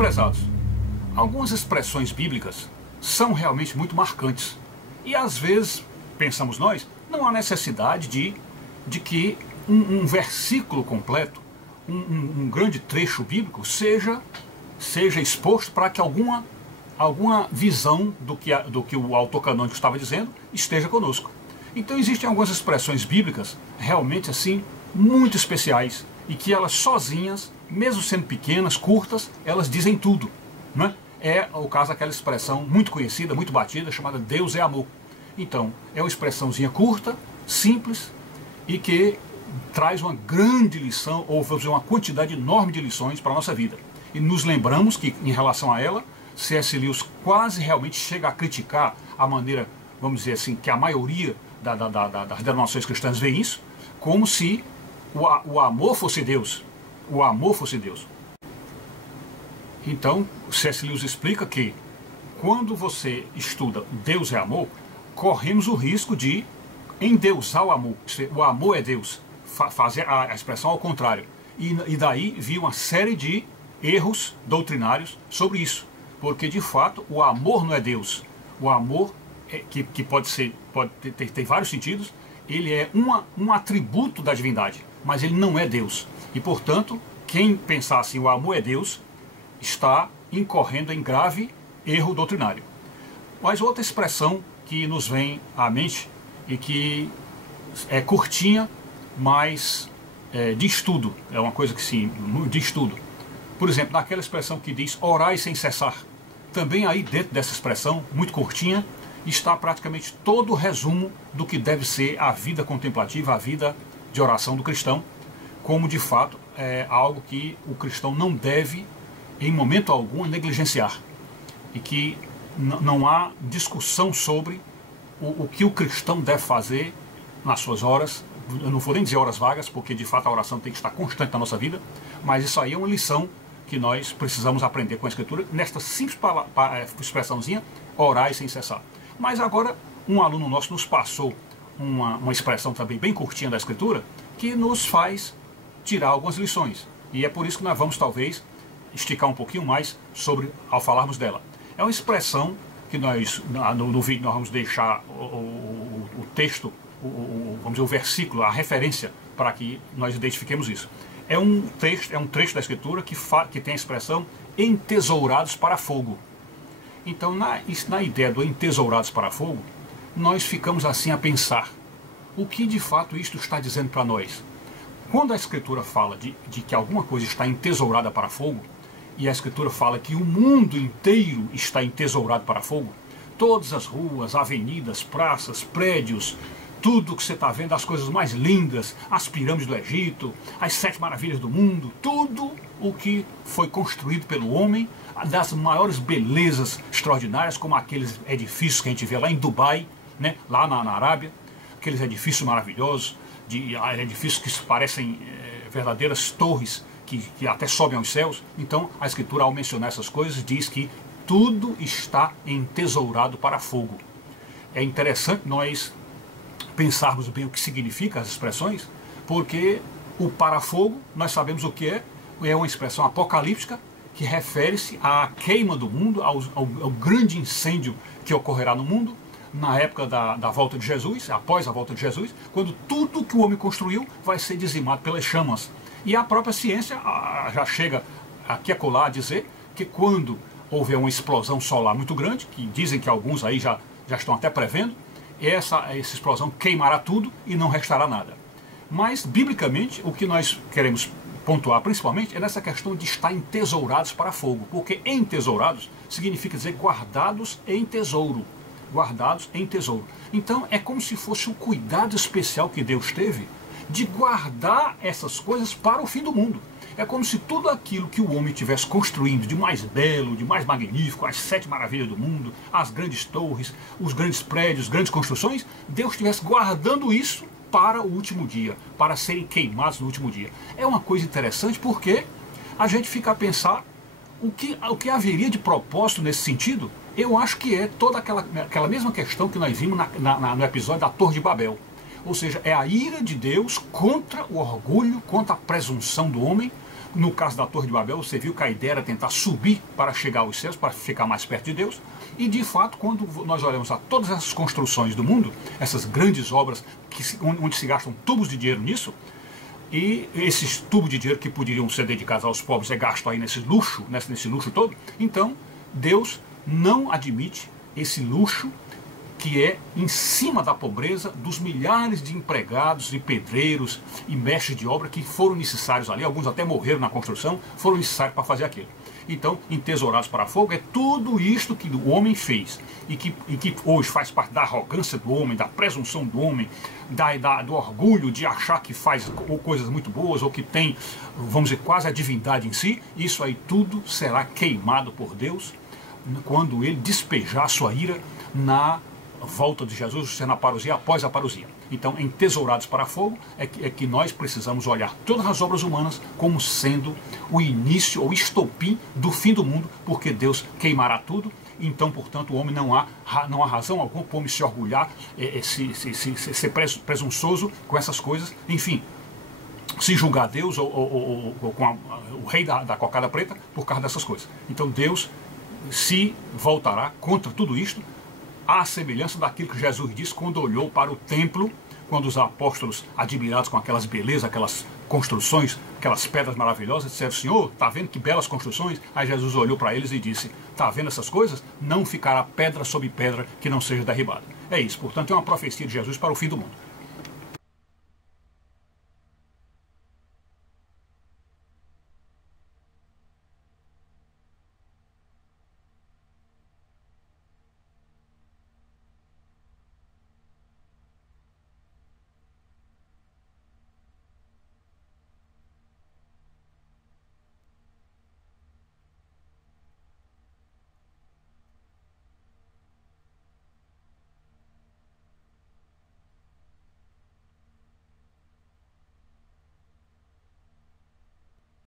Meus prezados, algumas expressões bíblicas são realmente muito marcantes. E às vezes, pensamos nós, não há necessidade de que um versículo completo, um grande trecho bíblico seja exposto para que alguma visão do que o autor canônico estava dizendo esteja conosco. Então existem algumas expressões bíblicas realmente assim muito especiais e que elas sozinhas, mesmo sendo pequenas, curtas, elas dizem tudo, né? É o caso daquela expressão muito conhecida, muito batida, chamada Deus é amor. Então, é uma expressãozinha curta, simples e que traz uma grande lição, ou vamos dizer, uma quantidade enorme de lições para a nossa vida. E nos lembramos que, em relação a ela, C.S. Lewis quase realmente chega a criticar a maneira, vamos dizer assim, que a maioria das denominações cristãs vê isso, como se o amor fosse Deus. O amor fosse Deus. Então, C.S. Lewis explica que, quando você estuda Deus é amor, corremos o risco de endeusar o amor. O amor é Deus. Fazer a expressão ao contrário. E daí vir uma série de erros doutrinários sobre isso. Porque, de fato, o amor não é Deus. O amor, que pode ter vários sentidos, ele é um atributo da divindade, mas ele não é Deus. E, portanto, quem pensar assim, o amor é Deus, está incorrendo em grave erro doutrinário. Mas outra expressão que nos vem à mente e que é curtinha, mas de estudo, é uma coisa que sim, de estudo. Por exemplo, naquela expressão que diz orai sem cessar, também aí dentro dessa expressão, muito curtinha, está praticamente todo o resumo do que deve ser a vida contemplativa, a vida de oração do cristão, como de fato é algo que o cristão não deve, em momento algum, negligenciar. E que não há discussão sobre o que o cristão deve fazer nas suas horas. Eu não vou nem dizer horas vagas, porque de fato a oração tem que estar constante na nossa vida, mas isso aí é uma lição que nós precisamos aprender com a Escritura, nesta simples expressãozinha, orai sem cessar. Mas agora, um aluno nosso nos passou uma expressão também bem curtinha da Escritura, que nos faz tirar algumas lições. E é por isso que nós vamos, talvez, esticar um pouquinho mais ao falarmos dela. É uma expressão que nós, no vídeo, nós vamos deixar o texto, vamos dizer, o versículo, a referência, para que nós identifiquemos isso. É um trecho da Escritura que tem a expressão entesourados para fogo. Então, na ideia do entesourados para fogo, nós ficamos assim a pensar o que de fato isto está dizendo para nós. Quando a Escritura fala de que alguma coisa está entesourada para fogo, e a Escritura fala que o mundo inteiro está entesourado para fogo, todas as ruas, avenidas, praças, prédios, tudo que você está vendo, as coisas mais lindas, as pirâmides do Egito, as 7 maravilhas do mundo, tudo o que foi construído pelo homem, das maiores belezas extraordinárias, como aqueles edifícios que a gente vê lá em Dubai, né, lá na Arábia, aqueles edifícios maravilhosos, edifícios que parecem verdadeiras torres que até sobem aos céus. Então a Escritura, ao mencionar essas coisas, diz que tudo está entesourado para fogo. É interessante nós pensarmos bem o que significa as expressões, porque o para fogo, nós sabemos o que é uma expressão apocalíptica que refere-se à queima do mundo, ao grande incêndio que ocorrerá no mundo, na época da volta de Jesus, após a volta de Jesus, quando tudo que o homem construiu vai ser dizimado pelas chamas. E a própria ciência já chega aqui a colar a dizer que quando houver uma explosão solar muito grande, que dizem que alguns aí já estão até prevendo, essa explosão queimará tudo e não restará nada. Mas, biblicamente, o que nós queremos pontuar principalmente é nessa questão de estar entesourados para fogo, porque entesourados significa dizer guardados em tesouro. Guardados em tesouro. Então é como se fosse o cuidado especial que Deus teve de guardar essas coisas para o fim do mundo. É como se tudo aquilo que o homem estivesse construindo de mais belo, de mais magnífico, as 7 maravilhas do mundo, as grandes torres, os grandes prédios, grandes construções, Deus estivesse guardando isso para o último dia, para serem queimados no último dia. É uma coisa interessante porque a gente fica a pensar o que haveria de propósito nesse sentido. Eu acho que é toda aquela mesma questão que nós vimos no episódio da Torre de Babel. Ou seja, é a ira de Deus contra o orgulho, contra a presunção do homem, No caso da Torre de Babel, você viu que a ideia era tentar subir para chegar aos céus, para ficar mais perto de Deus. E de fato, quando nós olhamos a todas essas construções do mundo, essas grandes obras onde se gastam tubos de dinheiro nisso, e esses tubos de dinheiro que poderiam ser dedicados aos pobres é gasto aí nesse luxo todo, então Deus não admite esse luxo que é em cima da pobreza dos milhares de empregados e pedreiros e mestres de obra que foram necessários ali, alguns até morreram na construção, foram necessários para fazer aquilo. Então, entesourados para fogo, é tudo isto que o homem fez e que hoje faz parte da arrogância do homem, da presunção do homem, do orgulho de achar que faz coisas muito boas ou que tem, vamos dizer, quase a divindade em si. Isso aí tudo será queimado por Deus quando ele despejar a sua ira na volta de Jesus, na parousia, após a parousia. Então, entesourados para fogo, é que nós precisamos olhar todas as obras humanas como sendo o início ou estopim do fim do mundo, porque Deus queimará tudo. Então, portanto, o homem não há razão alguma para o homem se orgulhar, ser presunçoso com essas coisas, enfim, se julgar Deus ou com o rei da cocada preta por causa dessas coisas. Então, Deus se voltará contra tudo isto, à semelhança daquilo que Jesus disse quando olhou para o templo, quando os apóstolos, admirados com aquelas belezas, aquelas construções, aquelas pedras maravilhosas, disseram: Senhor, está vendo que belas construções? Aí Jesus olhou para eles e disse: está vendo essas coisas? Não ficará pedra sobre pedra que não seja derribada. É isso, portanto, é uma profecia de Jesus para o fim do mundo.